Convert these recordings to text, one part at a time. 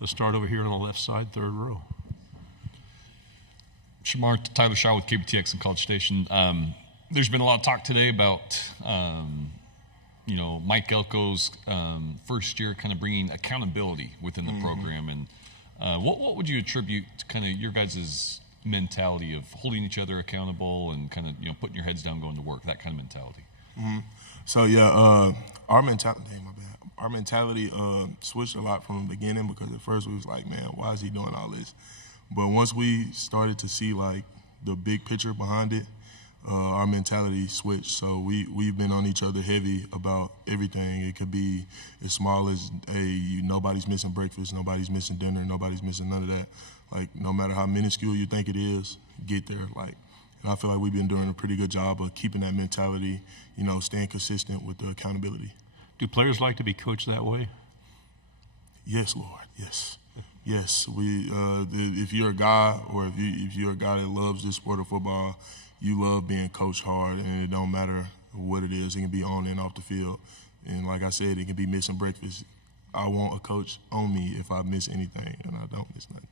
Let's start over here on the left side, third row. Shemar, Tyler Shaw with KBTX and College Station. There's been a lot of talk today about, Mike Elko's first year kind of bringing accountability within the program. And what would you attribute to kind of your guys' mentality of holding each other accountable and kind of, putting your heads down, going to work, that kind of mentality? So, our mentality switched a lot from the beginning, because at first we was like, man, why is he doing all this? But once we started to see like the big picture behind it, our mentality switched. So we've been on each other heavy about everything. It could be as small as, hey, nobody's missing breakfast, nobody's missing dinner, nobody's missing none of that. Like, no matter how minuscule you think it is, get there. Like, and I feel like we've been doing a pretty good job of keeping that mentality, staying consistent with the accountability. Do players like to be coached that way? Yes, Lord. Yes. Yes. If you're a guy, or if you're a guy that loves this sport of football, you love being coached hard, and it don't matter what it is. It can be on and off the field. And like I said, it can be missing breakfast. I want a coach on me if I miss anything, and I don't miss nothing.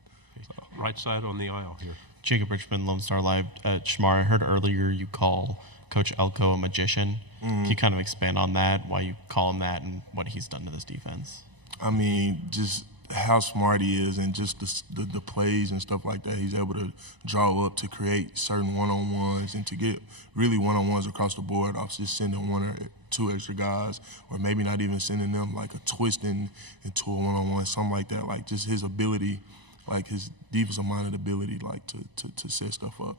So. Right side on the aisle here. Jacob Richmond, Lone Star Live. Shemar, I heard earlier you call Coach Elko a magician. Can you kind of expand on that, why you call him that, and what he's done to this defense? I mean, just how smart he is, and just the plays and stuff like that. He's able to draw up to create certain one-on-ones and to get really one-on-ones across the board off just sending one or two extra guys, or maybe not even sending them, like a twisting into a one-on-one, something like that. Like, just his ability, like his defensive-minded ability, like to set stuff up.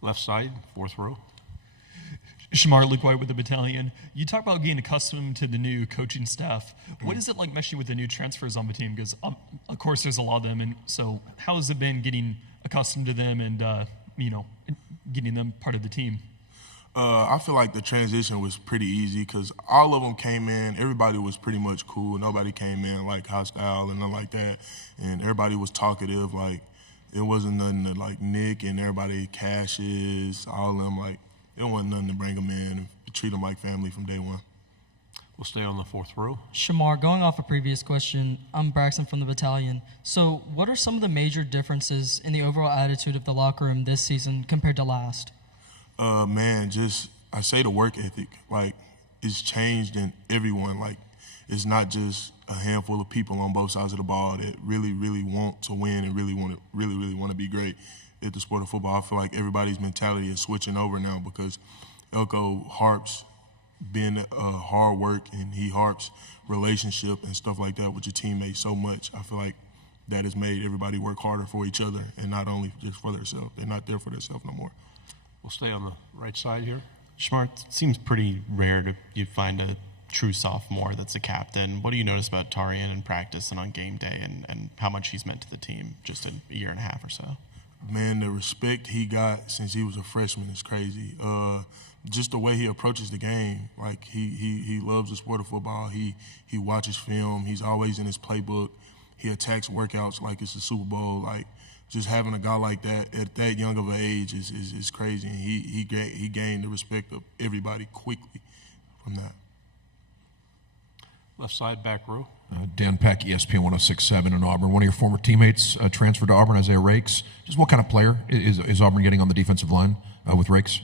Left side, fourth row. Shemar, Luke White with the Battalion. You talk about getting accustomed to the new coaching staff. What is it like meshing with the new transfers on the team? Because, of course, there's a lot of them. And so how has it been getting accustomed to them and, getting them part of the team? I feel like the transition was pretty easy, because all of them came in. Everybody was pretty much cool. Nobody came in, like, hostile and nothing like that. And everybody was talkative. Like, it wasn't nothing that, like, Nick and everybody, Cassius, all of them, like, it wasn't nothing to bring them in and treat them like family from day one. We'll stay on the fourth row. Shemar, going off a previous question, I'm Braxton from the Battalion. So what are some of the major differences in the overall attitude of the locker room this season compared to last? I say the work ethic. Like, it's changed in everyone. Like, it's not just a handful of people on both sides of the ball that really, really want to win and really want to be great at the sport of football. I feel like everybody's mentality is switching over now, because Elko harps being hard work, and he harps relationship and stuff like that with your teammates so much. I feel like that has made everybody work harder for each other and not only just for themselves. They're not there for themselves no more. We'll stay on the right side here. Shemar, it seems pretty rare you find a true sophomore that's a captain. What do you notice about Tarian in practice and on game day, and how much he's meant to the team just in a year and a half or so? Man, the respect he got since he was a freshman is crazy. Just the way he approaches the game, like he loves the sport of football. He watches film. He's always in his playbook. He attacks workouts like it's the Super Bowl. Like, just having a guy like that at that young of an age is crazy. And he gained the respect of everybody quickly from that. Left side, back row. Dan Peck, ESPN 106.7 in Auburn. One of your former teammates transferred to Auburn, Isaiah Rakes. Just what kind of player is Auburn getting on the defensive line with Rakes?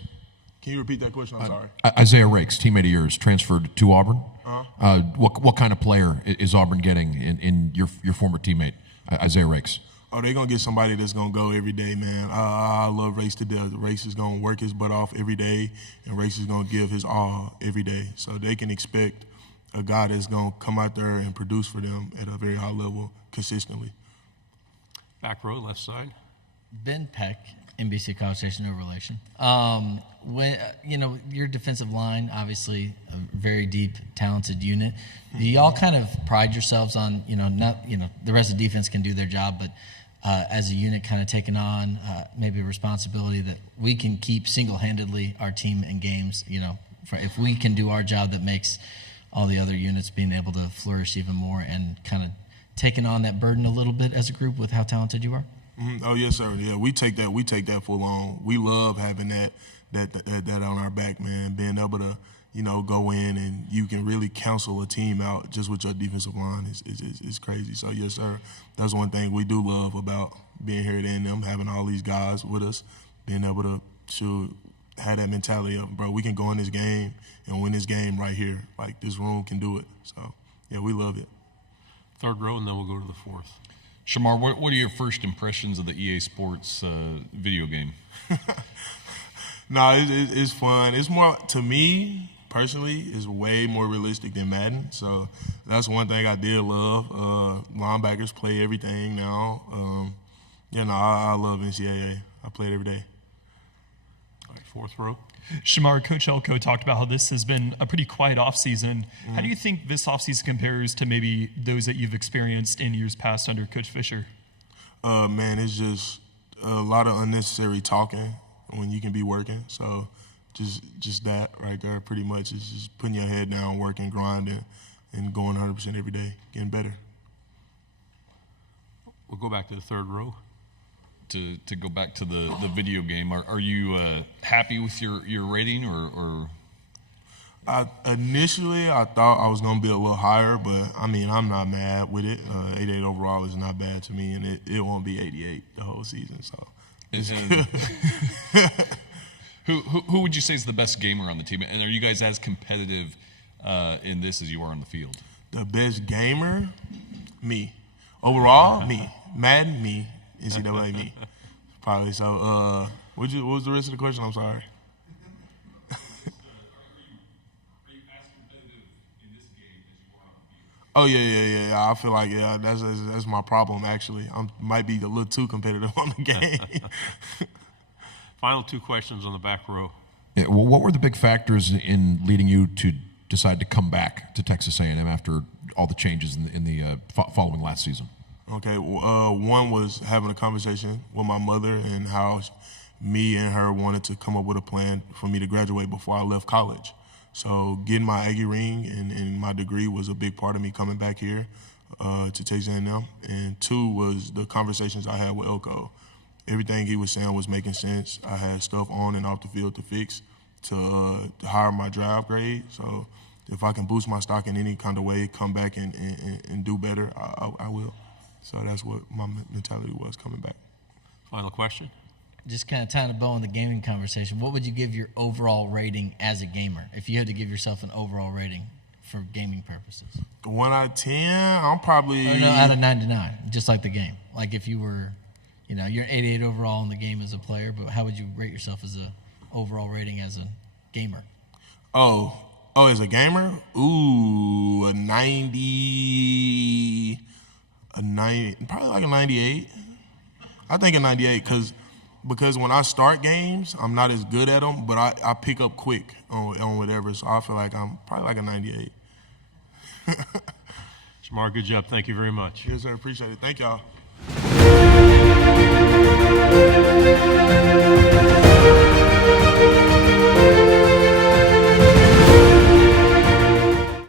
Can you repeat that question? I'm sorry. Isaiah Rakes, teammate of yours, transferred to Auburn. Uh-huh. What kind of player is Auburn getting in your former teammate, Isaiah Rakes? Oh, they're going to get somebody that's going to go every day, man. I love Rakes to death. Rakes is going to work his butt off every day, and Rakes is going to give his all every day. So they can expect a guy that's going to come out there and produce for them at a very high level consistently. Back row, left side. Ben Peck, NBC College Station, no relation. Your defensive line, obviously a very deep, talented unit. Do y'all kind of pride yourselves on, the rest of the defense can do their job, but as a unit kind of taking on maybe a responsibility that we can keep single-handedly our team in games, if we can do our job, that makes all the other units being able to flourish even more, and kind of taking on that burden a little bit as a group with how talented you are? Mm-hmm. Oh yes, sir. Yeah, we take that full on. We love having that on our back, man. Being able to, go in and you can really cancel a team out just with your defensive line is crazy. So, yes, sir, that's one thing we do love about being here at A&M, having all these guys with us, being able to have that mentality of, bro, we can go in this game and win this game right here. Like, this room can do it. So, yeah, we love it. Third row, and then we'll go to the fourth. Shamar, what are your first impressions of the EA Sports video game? No, it's fun. It's more, to me, personally, it's way more realistic than Madden. So that's one thing I did love. Linebackers play everything now. I love NCAA. I play it every day. All right, fourth row. Shemar, Coach Elko talked about how this has been a pretty quiet offseason. How do you think this offseason compares to maybe those that you've experienced in years past under Coach Fisher? Man, it's just a lot of unnecessary talking when you can be working. So just that right there pretty much is just putting your head down, working, grinding, and going 100% every day, getting better. We'll go back to the third row. To go back to the video game, are you happy with your rating or? Initially, I thought I was going to be a little higher, but, I mean, I'm not mad with it. 88 overall is not bad to me, and it won't be 88 the whole season. So, who would you say is the best gamer on the team? And are you guys as competitive in this as you are on the field? The best gamer? Me. Overall, me. Madden, me. NCAA, me. Probably. So, what was the rest of the question? I'm sorry. Oh yeah. I feel like that's my problem actually. I might be a little too competitive on the game. Final two questions on the back row. Yeah, well, what were the big factors in leading you to decide to come back to Texas A&M after all the changes in the following last season? Okay, one was having a conversation with my mother and how me and her wanted to come up with a plan for me to graduate before I left college. So getting my Aggie ring and my degree was a big part of me coming back here to Texas A&M. And two was the conversations I had with Elko. Everything he was saying was making sense. I had stuff on and off the field to fix to higher my drive grade. So if I can boost my stock in any kind of way, come back and do better, I will. So that's what my mentality was coming back. Final question. Just kind of tying a bow on the gaming conversation, what would you give your overall rating as a gamer if you had to give yourself an overall rating for gaming purposes? 1 out of 10, I'm probably... Oh, no, out of 9 to 9, just like the game. Like if you were, you're an 88 overall in the game as a player, but how would you rate yourself as a overall rating as a gamer? Oh, as a gamer? Ooh, a 90, probably like a 98. I think a 98 because when I start games, I'm not as good at them, but I pick up quick on whatever, so I feel like I'm probably like a 98. Shemar, good job. Thank you very much. Yes, sir. Appreciate it. Thank y'all.